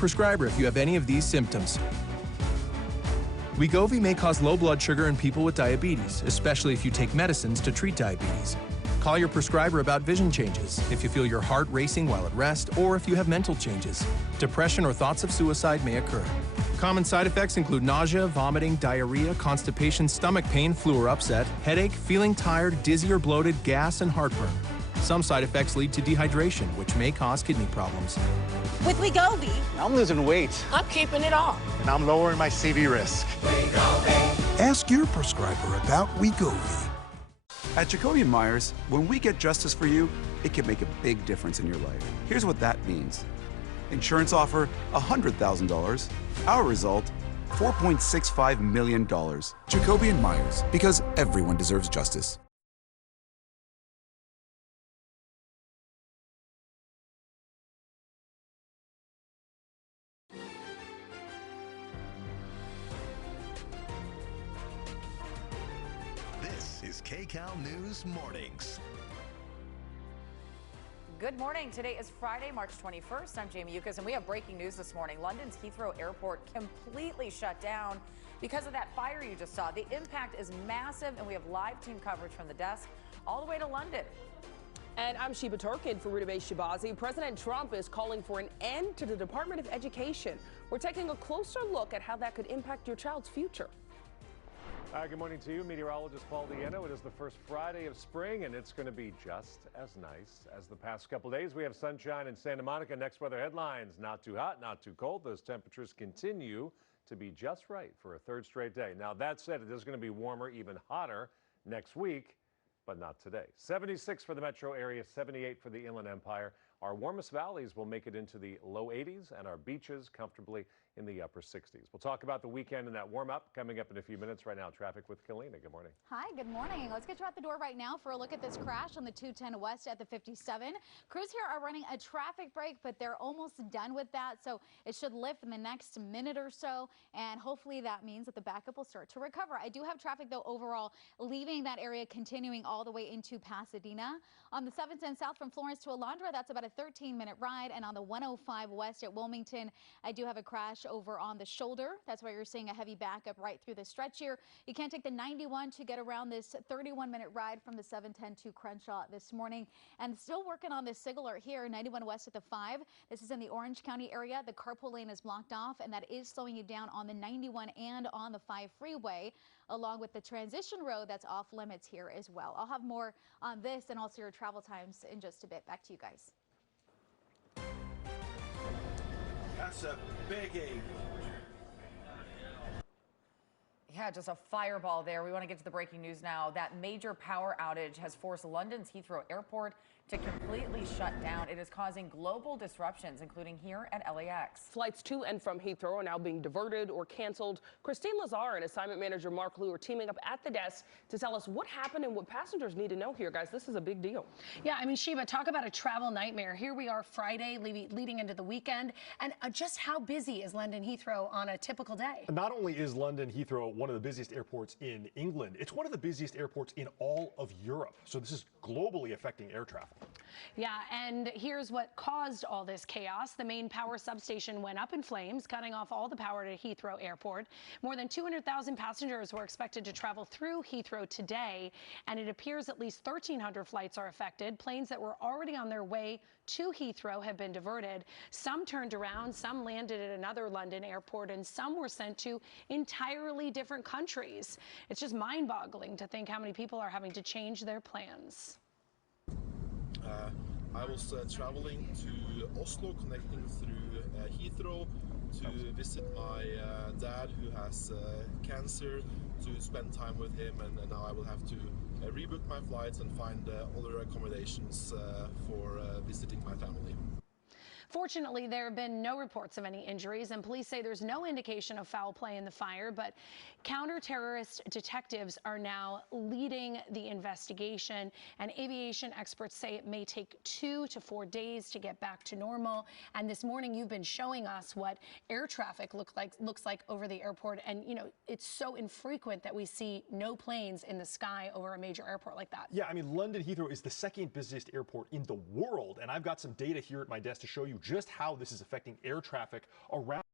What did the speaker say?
Prescriber if you have any of these symptoms. Wegovy may cause low blood sugar in people with diabetes, especially if you take medicines to treat diabetes. Call your prescriber about vision changes, if you feel your heart racing while at rest, or if you have mental changes. Depression or thoughts of suicide may occur. Common side effects include nausea, vomiting, diarrhea, constipation, stomach pain, flu or upset, headache, feeling tired, dizzy or bloated, gas, and heartburn. Some side effects lead to dehydration, which may cause kidney problems. With Wegovy, I'm losing weight. I'm keeping it off. And I'm lowering my CV risk. Wegovy. Ask your prescriber about Wegovy. At Jacoby & Myers, when we get justice for you, it can make a big difference in your life. Here's what that means. Insurance offer, $100,000. Our result, $4.65 million. Jacoby & Myers, because everyone deserves justice. This is Kcal News Mornings. Good morning. Today is Friday, March 21st. I'm Jamie Yukas, and we have breaking news this morning. London's Heathrow Airport completely shut down because of that fire you just saw. The impact is massive, and we have live team coverage from the desk all the way to London. And I'm Sheba Turkin for Rutabash Shabazi. President Trump is calling for an end to the Department of Education. We're taking a closer look at how that could impact your child's future. Good morning to you, meteorologist Paul Diano. It is the first Friday of spring, and it's going to be just as nice as the past couple days. We have sunshine in Santa Monica. Next weather headlines: not too hot, not too cold. Those temperatures continue to be just right for a third straight day. Now, that said, it is going to be warmer, even hotter next week, but not today. 76 for the metro area, 78 for the Inland Empire. Our warmest valleys will make it into the low 80s, and our beaches comfortably in the upper 60s. We'll talk about the weekend and that warm-up coming up in a few minutes. Right now, traffic with Kalina. Good morning. Hi, good morning. Let's get you out the door right now for a look at this crash on the 210 West at the 57. Crews here are running a traffic break, but they're almost done with that, so it should lift in the next minute or so, and hopefully that means that the backup will start to recover. I do have traffic, though, overall leaving that area, continuing all the way into Pasadena. On the 710 South from Florence to Alondra, that's about a 13-minute ride, and on the 105 West at Wilmington, I do have a crash over on the shoulder. That's why you're seeing a heavy backup right through the stretch here. You can't take the 91 to get around this 31-minute ride from the 710 to Crenshaw this morning. And still working on this signaler here, 91 West at the 5. This is in the Orange County area. The carpool lane is blocked off, and that is slowing you down on the 91 and on the 5 freeway, along with the transition road that's off limits here as well. I'll have more on this and also your travel times in just a bit. Back to you guys. That's a biggie. Yeah, just a fireball there. We want to get to the breaking news now. That major power outage has forced London's Heathrow Airport to completely shut down. It is causing global disruptions, including here at LAX. Flights to and from Heathrow are now being diverted or canceled. Christine Lazar and assignment manager Mark Liu are teaming up at the desk to tell us what happened and what passengers need to know here, guys. This is a big deal. Yeah, I mean, Sheba, talk about a travel nightmare. Here we are Friday, leading into the weekend. And just how busy is London Heathrow on a typical day? Not only is London Heathrow one of the busiest airports in England, it's one of the busiest airports in all of Europe. So this is globally affecting air travel. Yeah, and here's what caused all this chaos. The main power substation went up in flames, cutting off all the power to Heathrow Airport. More than 200,000 passengers were expected to travel through Heathrow today, and it appears at least 1,300 flights are affected. Planes that were already on their way to Heathrow have been diverted. Some turned around, some landed at another London airport, and some were sent to entirely different countries. It's just mind-boggling to think how many people are having to change their plans. I was traveling to Oslo, connecting through Heathrow to visit my dad who has cancer, to spend time with him, and now I will have to rebook my flights and find other accommodations for visiting my family. Fortunately, there have been no reports of any injuries, and police say there's no indication of foul play in the fire, but counter-terrorist detectives are now leading the investigation, and aviation experts say it may take 2 to 4 days to get back to normal. And this morning, you've been showing us what air traffic looks like over the airport, and you know, it's so infrequent that we see no planes in the sky over a major airport like that. Yeah, I mean, London Heathrow is the second busiest airport in the world, and I've got some data here at my desk to show you just how this is affecting air traffic around